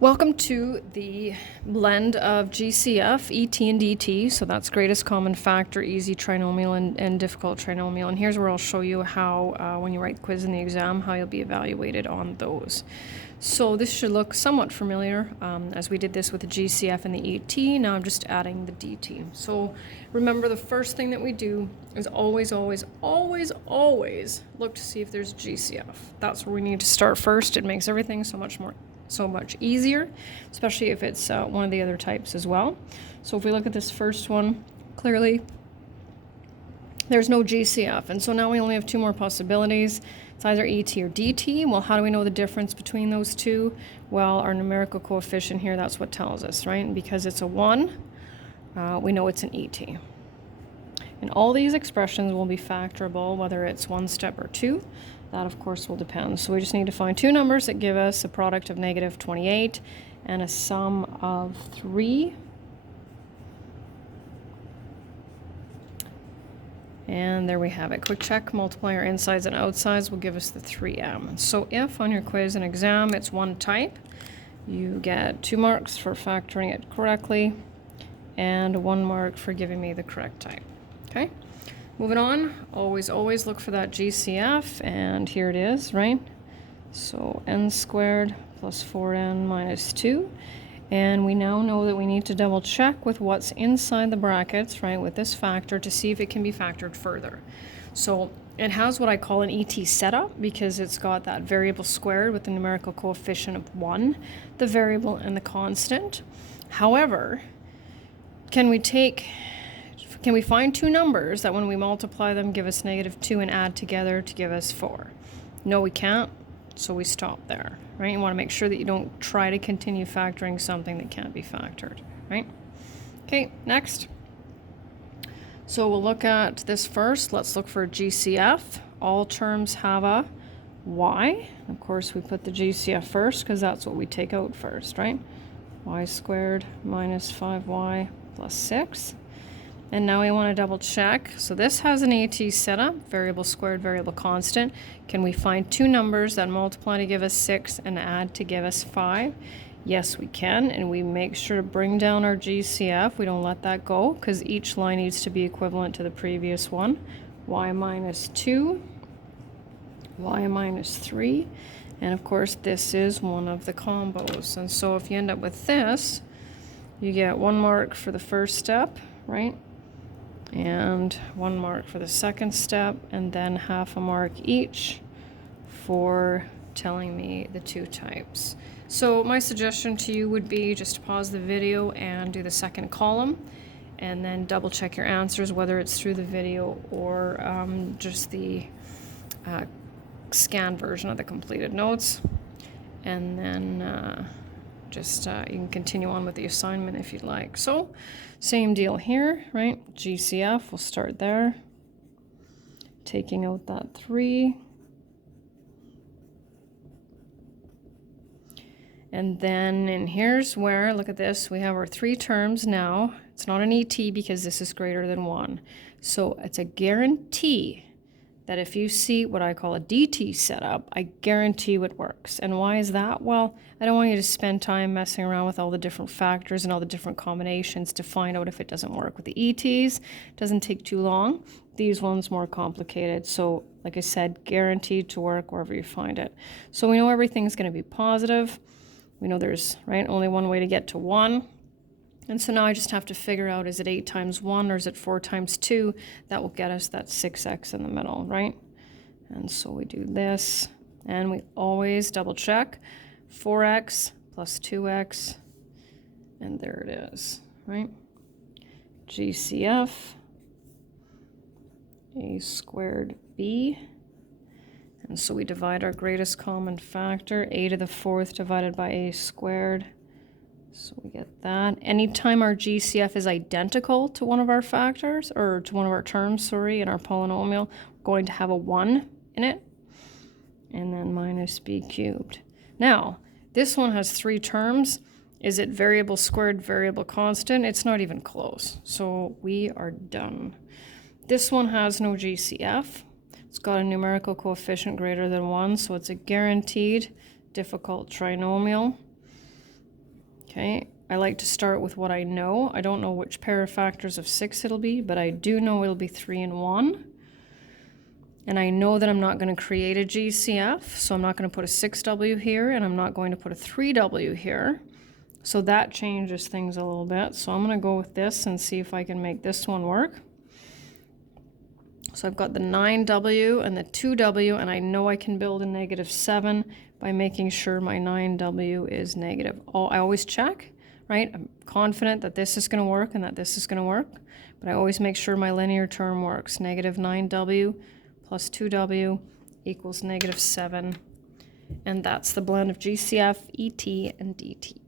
Welcome to the blend of GCF, ET, and DT. So that's greatest common factor, easy trinomial, and difficult trinomial. And here's where I'll show you how, when you write the quiz in the exam, how you'll be evaluated on those. So this should look somewhat familiar as we did this with the GCF and the ET. Now I'm just adding the DT. So remember, the first thing that we do is always look to see if there's GCF. That's where we need to start first. It makes everything so much easier, especially if it's one of the other types as well. So if we look at this first one, clearly there's no GCF, and so now we only have two more possibilities. It's either ET or DT. Well, how do we know the difference between those two? Well, our numerical coefficient here, that's what tells us, right? And because it's a 1, we know it's an ET. And all these expressions will be factorable, whether it's one step or two. That, of course, will depend. So we just need to find two numbers that give us a product of negative 28 and a sum of 3. And there we have it. Quick check, multiply our insides and outsides will give us the 3m. So if on your quiz and exam it's one type, you get 2 marks for factoring it correctly and 1 mark for giving me the correct type. Okay? Moving on, always look for that GCF, and here it is, right? So n squared plus 4n minus 2. And we now know that we need to double check with what's inside the brackets, right, with this factor to see if it can be factored further. So it has what I call an ET setup because it's got that variable squared with the numerical coefficient of 1, the variable and the constant. However, can we find two numbers that when we multiply them give us negative 2 and add together to give us 4? No, we can't, so we stop there, right? You want to make sure that you don't try to continue factoring something that can't be factored, right? Okay, next. So we'll look at this first. Let's look for GCF. All terms have a y. Of course, we put the GCF first because that's what we take out first, right? Y squared minus 5y plus 6. And now we want to double check. So this has an AT setup, variable squared, variable constant. Can we find two numbers that multiply to give us 6 and add to give us 5? Yes, we can. And we make sure to bring down our GCF. We don't let that go because each line needs to be equivalent to the previous one. Y minus 2, y minus 3. And of course, this is one of the combos. And so if you end up with this, you get 1 mark for the first step, right? And 1 mark for the second step, and then half a mark each for telling me the two types. So my suggestion to you would be just to pause the video and do the second column, and then double check your answers, whether it's through the video or just the scanned version of the completed notes. And then you can continue on with the assignment if you'd like. So same deal here, right? GCF, we'll start there. Taking out that 3. And then, and here's where, look at this, we have our 3 terms now. It's not an ET because this is greater than 1. So it's a guarantee that if you see what I call a DT setup, I guarantee it works. And why is that? Well, I don't want you to spend time messing around with all the different factors and all the different combinations to find out if it doesn't work. With the ETs, it doesn't take too long. These ones more complicated. So, like I said, guaranteed to work wherever you find it. So we know everything's going to be positive. We know there's, right, only one way to get to 1. And so now I just have to figure out, is it 8 times 1 or is it 4 times 2? That will get us that 6x in the middle, right? And so we do this, and we always double check. 4x plus 2x, and there it is, right? GCF, a squared b. And so we divide our greatest common factor, a to the 4th divided by a squared. So we get that. Anytime our GCF is identical to one of our factors, or to one of our terms, sorry, in our polynomial, we're going to have a 1 in it, and then minus b cubed. Now, this one has 3 terms. Is it variable squared, variable constant? It's not even close. So we are done. This one has no GCF. It's got a numerical coefficient greater than 1, so it's a guaranteed difficult trinomial. Okay, I like to start with what I know. I don't know which pair of factors of 6 it'll be, but I do know it'll be 3 and 1. And I know that I'm not going to create a GCF, so I'm not going to put a 6W here, and I'm not going to put a 3W here. So that changes things a little bit. So I'm going to go with this and see if I can make this one work. So I've got the 9W and the 2W, and I know I can build a -7 by making sure my 9W is negative. I always check, right? I'm confident that this is going to work and that this is going to work, but I always make sure my linear term works. -9W plus 2W equals -7, and that's the blend of GCF, ET, and DT.